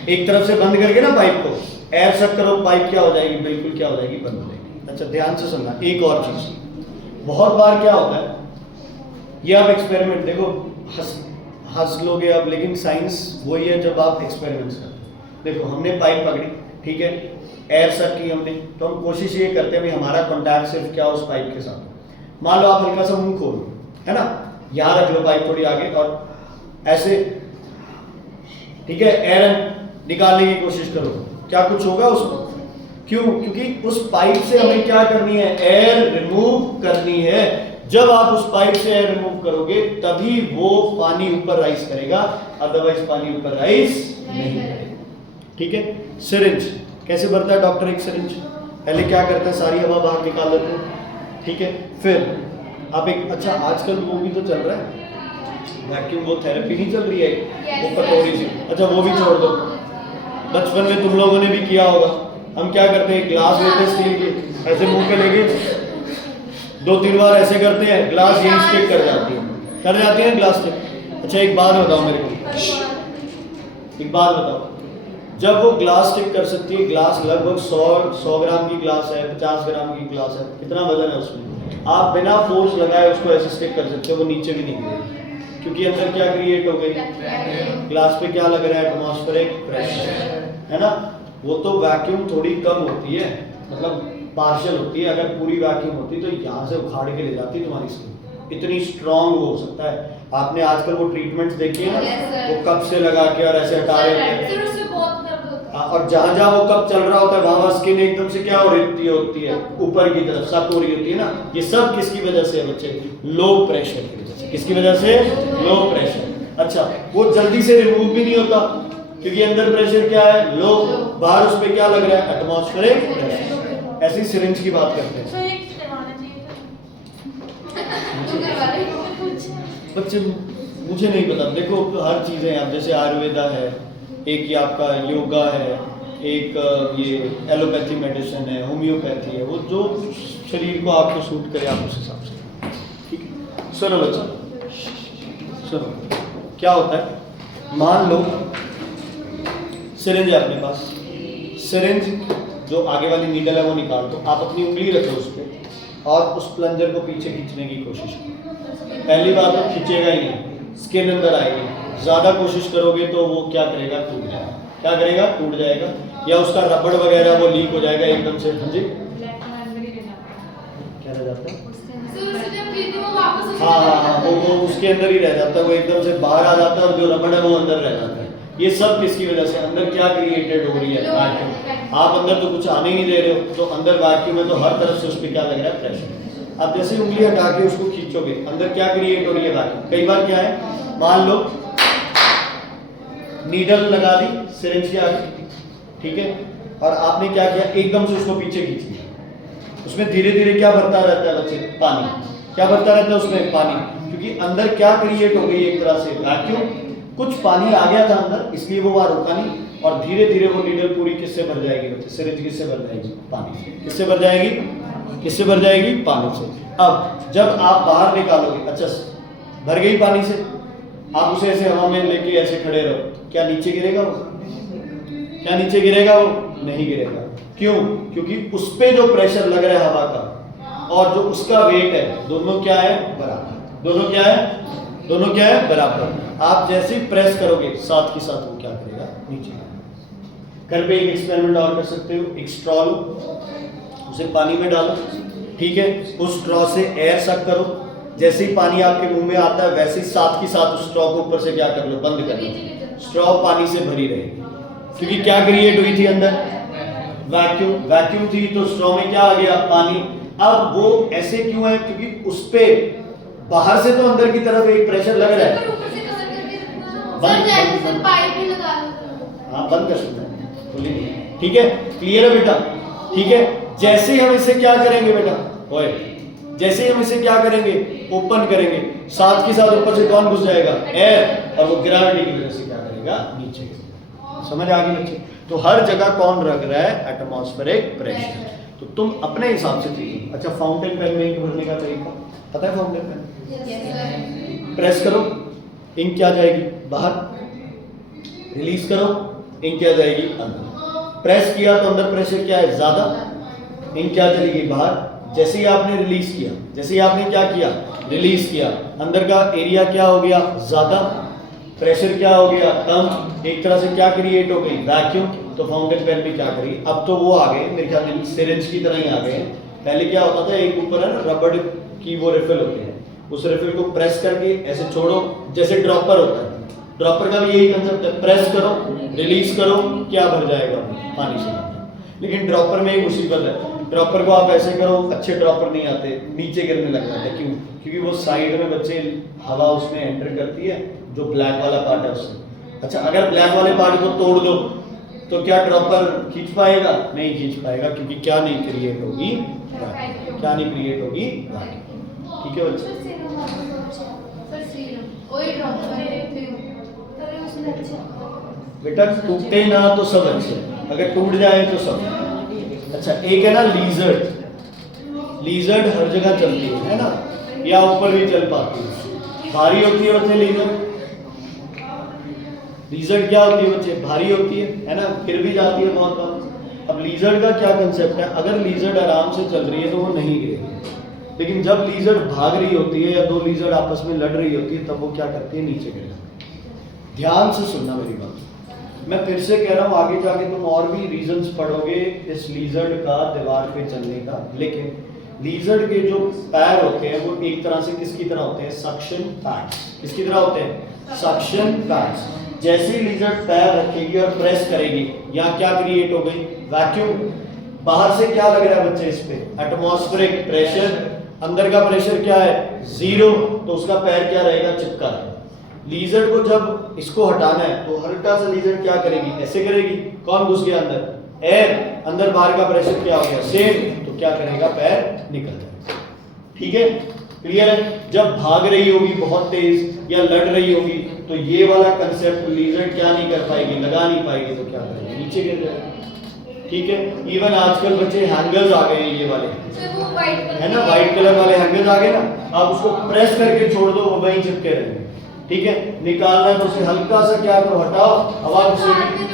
एक तरफ से बंद करके ना पाइप को एयर सक करो, पाइप क्या हो जाएगी, बिल्कुल क्या हो जाएगी, बंद हो जाएगी। अच्छा ध्यान से सुनना, एक और चीज, बहुत बार क्या होता है, ये आप एक्सपेरिमेंट देखो, हंस लोगे अब, लेकिन साइंस वही है जब आप एक्सपेरिमेंट्स करते। देखो हमने पाइप पकड़ी, ठीक है, एयर सक की हमने, तो हम कोशिश ये करते हैं भाई हमारा कॉन्टैक्ट सिर्फ क्या उस पाइप के साथ। मान लो आप हल्का सा मुंह खोलो, है ना, यहाँ रख लो पाइप थोड़ी आगे और ऐसे, ठीक है, एयर निकालने की कोशिश करो, क्या कुछ होगा उसमें, क्यों, क्योंकि उस पाइप से हमें क्या करनी है, एयर रिमूव करनी है। जब आप उस पाइप से एयर रिमूव करोगे तभी वो पानी ऊपर राइज करेगा, अदरवाइज पानी ऊपर राइज नहीं करेगा। ठीक है, सिरिंज कैसे भरता है डॉक्टर, एक सिरिंज पहले क्या करता है, सारी हवा बाहर निकाल देते हैं, ठीक है, फिर आप एक, अच्छा आजकल वो भी तो चल रहा है वैक्यूम, वो थेरेपी नहीं चल रही है, वो कटोरी सी, अच्छा वो भी छोड़ दो, बचपन में तुम लोगों ने भी किया होगा। हम क्या करते हैं, ग्लास लेते हैं स्टील के, ऐसे मुंह पे लेके 2-3 बार ऐसे करते हैं, ग्लास यही स्टिक कर जाती है ग्लास स्टिक। अच्छा एक बात बताओ मेरे को, एक बात बताओ, जब वो ग्लास स्टिक कर सकती है, ग्लास लगभग 100 ग्राम की ग्लास है, 50 ग्राम की ग्लास है, कितना वजन है उसमें, आप बिना फोर्स लगाए उसको ऐसे स्टिक कर सकते हो, वो नीचे भी नहीं गिरेगी, क्योंकि अंदर क्या क्रिएट हो गई, ग्लास पे क्या लग रहा है, एटमॉस्फेरिक प्रेशर, है ना। वो तो वैक्यूम थोड़ी कम होती है, मतलब पार्शियल होती है, अगर पूरी वैक्यूम होती तो यहाँ से उखाड़ के ले जाती तुम्हारी स्किन, इतनी स्ट्रांग हो सकता है। आपने आजकल वो ट्रीटमेंट्स देखी है ना, वो कप से लगा के और ऐसे हटा रहे हैं, और जहाँ जहाँ वो कप चल रहा होता है वहाँ स्किन एकदम से क्या हो रही होती है, ऊपर की तरफ सक हो रही होती है ना। ये सब किसकी वजह से है बच्चे, लो प्रेशर की वजह से। किसकी वजह से, लो प्रेशर। अच्छा वो जल्दी से रिमूव भी नहीं होता क्योंकि अंदर प्रेशर क्या है, लो, बाहर उस पे क्या लग रहा है, एटमॉस्फेरिक प्रेशर। ऐसी सिरिंज की बात करते हैं बच्चे, मुझे नहीं पता, देखो हर चीज़ें आप, जैसे आयुर्वेदा है, एक ये आपका योगा है, एक ये एलोपैथी मेडिसिन है, होम्योपैथी है, वो जो शरीर को आपको सूट करे आप उस हिसाब से। ठीक है, सुनो बच्चा, सुनो क्या होता है, मान लो सिरिंज है अपने पास, सिरिंज जो आगे वाली नीडल है वो निकाल दो, आप अपनी उंगली रखो उस पर और उस प्लंजर को पीछे खींचने की कोशिश करो। पहली बात तो खींचेगा ही नहीं, स्किन अंदर आएगी, ज़्यादा कोशिश करोगे तो वो क्या करेगा, टूट जाएगा। क्या करेगा, टूट जाएगा, या उसका रबड़ वगैरह वो लीक हो जाएगा एकदम से। हाँ जी, क्या रह जाता है, हाँ, वो उसके अंदर ही रह जाता है, वो एकदम से बाहर आ जाता है और जो रबड़ है वो अंदर रह जाता है। ये सब किसकी वजह से, अंदर क्या क्रिएटेड हो रही है, वैक्यूम। आप अंदर तो कुछ आने ही नहीं दे रहे हो, तो अंदर वैक्यूम है तो हर तरफ से उस पर क्या लग रहा है, प्रेशर। आप जैसे उंगली हटा के उसको खींचोगे, अंदर क्या क्रिएट हो रही है, वैक्यूम। कई बार क्या है, मान लो नीडल लगा दी सिरिंज के आगे, ठीक है, और आपने क्या किया, एकदम से उसको पीछे खींच लिया, उसमें धीरे धीरे क्या भरता रहता है बच्चे, पानी। क्या भरता रहता है उसमें, पानी, क्योंकि अंदर क्या क्रिएट हो गई, एक तरह से वैक्यूम, कुछ पानी आ गया था अंदर, इसलिए वो वहां रुका नहीं, और धीरे धीरे वो नीडल पूरी किससे भर जाएगी बच्चे, सिरिंज किससे भर जाएगी, पानी से। किससे भर जाएगी, किससे भर जाएगी, पानी से। अब जब आप बाहर निकालोगे, अच्छा भर गई पानी से, आप उसे ऐसे हवा में लेके ऐसे खड़े रहो, क्या नीचे गिरेगा वो, क्या नीचे गिरेगा वो, नहीं गिरेगा। क्यों, क्योंकि उस पे जो प्रेशर लग रहा है हवा का और जो उसका वेट है, दोनों क्या है, बराबर। दोनों क्या है, दोनों क्या है, बराबर। आप जैसे ही प्रेस करोगे साथ ही साथ वो क्या करेगा, नीचे। घर पे एक एक्सपेरिमेंट और कर सकते हो, एक स्ट्रॉ लो, उसे पानी में डालो, ठीक है, उस स्ट्रॉ से एयर सक करो, जैसे ही पानी आपके मुंह में आता है वैसे ही साथ के साथ उस स्ट्रॉ को ऊपर से क्या कर लो, बंद कर लो। स्ट्रॉ पानी से भरी रहेगी, क्योंकि क्या क्रिएट हुई थी अंदर, वैक्यूम। वैक्यूम थी तो स्ट्रॉ में क्या आ गया, पानी। अब वो ऐसे क्यों है, क्योंकि उस पे बाहर से तो अंदर की तरफ एक प्रेशर लग रहा है। हाँ बंद कर सकते हैं, खोलिए। ठीक है, क्लियर है बेटा? ठीक है, जैसे ही हम इसे क्या करेंगे बेटा, ओए, जैसे ही हम इसे क्या करेंगे, ओपन करेंगे, साथ के साथ ऊपर से कौन घुस जाएगा, एयर, और वो ग्रेविटी की वजह से क्या करेगा, नीचे गिरेगा। समझ आ गई बच्चे? तो हर जगह कौन रख रहा है, एटमॉस्फेरिक प्रेशर। तो तुम अपने हिसाब से चीजो। अच्छा, फाउंटेन पेन में इंक भरने का तरीका पता है? फाउंटेन पेन प्रेस करो, इंक क्या जाएगी बाहर, रिलीज करो, इंक क्या जाएगी अंदर। प्रेस किया तो अंदर प्रेशर क्या है, ज्यादा, इंक क्या चलेगी बाहर। जैसे ही आपने रिलीज किया, जैसे ही आपने क्या किया, रिलीज किया, अंदर का एरिया क्या हो गया, ज्यादा, प्रेशर क्या हो गया, कम। एक तरह से क्या क्रिएट हो गई, वैक्यूम। तो फाउंटेन पेन भी क्या करी, अब तो वो आ गए मेरे ख्याल में सिरिंज की तरह ही आ गए। पहले क्या होता था, एक ऊपर है ना रबड़ की वो रिफिल होते हैं, उस रिफिल को प्रेस करके ऐसे छोड़ो, जैसे ड्रॉपर होता है। ड्रॉपर का भी यही कंसेप्ट है, प्रेस करो, रिलीज करो, क्या भर जाएगा, पानी से। लेकिन ड्रॉपर में एक मुसीबत है, ड्रॉपर को आप ऐसे करो, अच्छे ड्रॉपर नहीं आते, नीचे गिरने लग जाते। क्यों? क्योंकि वो साइड में बच्चे हवा उसमें एंटर करती है, जो ब्लैक वाला पार्ट है उससे। अच्छा, अगर ब्लैक वाले पार्ट को तोड़ दो तो क्या ड्रॉपर खींच पाएगा? नहीं खींच पाएगा, क्योंकि क्या नहीं क्रिएट होगी, क्या नहीं क्रिएट होगी। ठीक है बच्चे? बेटा टूटे ना तो सब अच्छे, अगर टूट जाए तो सब। अच्छा, एक है ना लीजर्ड। लीजर्ड हर जगह चलती है ना, या ऊपर भी चल पाती है। भारी होती है बच्चे लीजर्ड। लीजर्ड क्या होती है बच्चे, भारी होती है ना, फिर भी जाती है बहुत बार। अब लीजर्ड का क्या कंसेप्ट है, अगर लीजर्ड आराम से चल रही है तो वो नहीं गिरेगी, लेकिन जब लीजर्ड भाग रही होती है या दो लीजर्ड आपस में लड़ रही होती है, तब वो क्या करती है, नीचे गिर जाती है। ध्यान से सुनना मेरी बात, मैं फिर से कह रहा हूँ, आगे जाके तुम और भी रीजंस पढ़ोगे इस लीजर्ड का दीवार पे चलने का। लेकिन लीजर्ड के जो पैर होते हैं वो एक तरह से किसकी तरह होते हैं, सक्शन पैड्स। किसकी तरह होते हैं, सक्शन पैड्स। जैसे ही लीजर्ड पैर रखेगी और प्रेस करेगी, यहाँ क्या क्रिएट हो गई, वैक्यूम। बाहर से क्या लग रहा है बच्चे, इस पे एटमॉस्फेरिक प्रेशर, अंदर का प्रेशर क्या है, 0, तो उसका पैर क्या रहेगा, चिपका रहेगा। लीजर्ड को जब इसको हटाना है तो हल्का सा लीजर्ड क्या करेगी, ऐसे करेगी, कौन घुस गया अंदर, एयर, अंदर बाहर का प्रेशर क्या हो गया, सेम, तो क्या करेगा, पैर निकल जाएगा। ठीक है, क्लियर है? जब भाग रही होगी बहुत तेज या लड़ रही होगी तो ये वाला कंसेप्ट लीजर्ड क्या नहीं कर पाएगी, लगा नहीं पाएगी, तो क्या करेगी, नीचे गिर जाएगी। ठीक है, इवन आजकल बच्चे हैंगर्स आ गए हैं, ये वाले है ना, व्हाइट कलर वाले हैंगर्स आ गए ना, आप उसको प्रेस करके छोड़ दो, वो वहीं चिपके रहेंगे। ठीक है, निकालना है तो उसे हल्का सा क्या करो, हटाओ, हवा घुसेगी।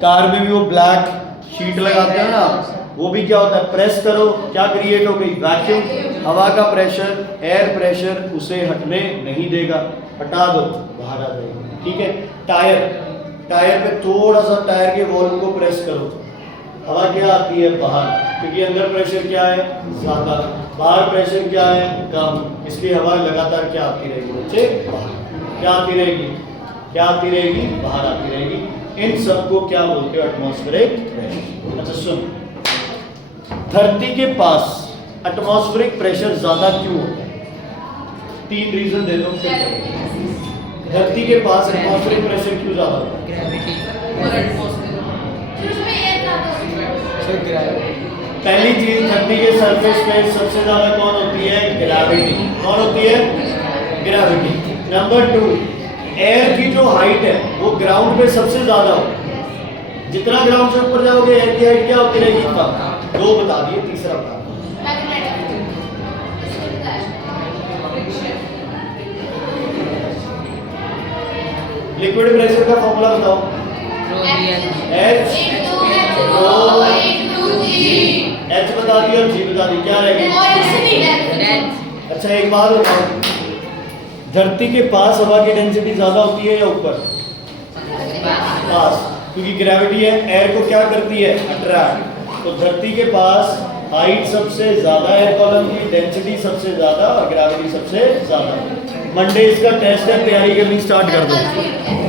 कार में भी वो ब्लैक शीट लगाते हैं ना, वो भी क्या होता है, प्रेस करो, क्या क्रिएट हो गई, वैक्यूम। हवा का प्रेशर, एयर प्रेशर उसे हटने नहीं देगा, हटा दो, बाहर आ जाएगा। ठीक है, टायर, टायर पे थोड़ा सा टायर के वॉल्व को प्रेस करो, हवा क्या आती है, बाहर, क्योंकि अंदर प्रेशर क्या है, ज्यादा, बाहर प्रेशर क्या है, कम, इसलिए हवा लगातार क्या आती रहेगी बच्चे, बाहर। क्या आती रहेगी, क्या आती रहेगी, बाहर आती रहेगी। इन सबको क्या बोलते हो, एटमॉस्फेरिक प्रेशर। अच्छा सुन, धरती के पास एटमॉस्फेरिक प्रेशर ज्यादा क्यों होता है, 3 रीजन दे दो फिर करेंगे। धरती के पास एटमॉस्फेरिक प्रेशर क्यों ज्यादा होता है, पहली चीज, धरती के सरफेस पे सबसे ज्यादा कौन होती है, ग्रेविटी। कौन होती है, ग्रेविटी। नंबर 2, एयर की जो हाइट है वो ग्राउंड पे सबसे ज्यादा होती है। जितना ग्राउंड से ऊपर जाओगे एयर की हाइट क्या होती रहेगी, कम। 2 बता दिए, तीसरा बता दिए, लिक्विड प्रेशर का फॉर्मूला बताओ, H बता दी और G बता दी, क्या रहेगा। अच्छा एक बात बताओ, धरती के पास हवा की डेंसिटी ज्यादा होती है या ऊपर, पास, क्योंकि ग्रेविटी है, एयर को क्या करती है, अट्रैक्ट। तो धरती के पास हाइट सबसे ज्यादा है कॉलम की, डेंसिटी सबसे ज्यादा और ग्रेविटी सबसे ज्यादा। मंडे इसका टेस्ट है, तैयारी करनी स्टार्ट कर दो।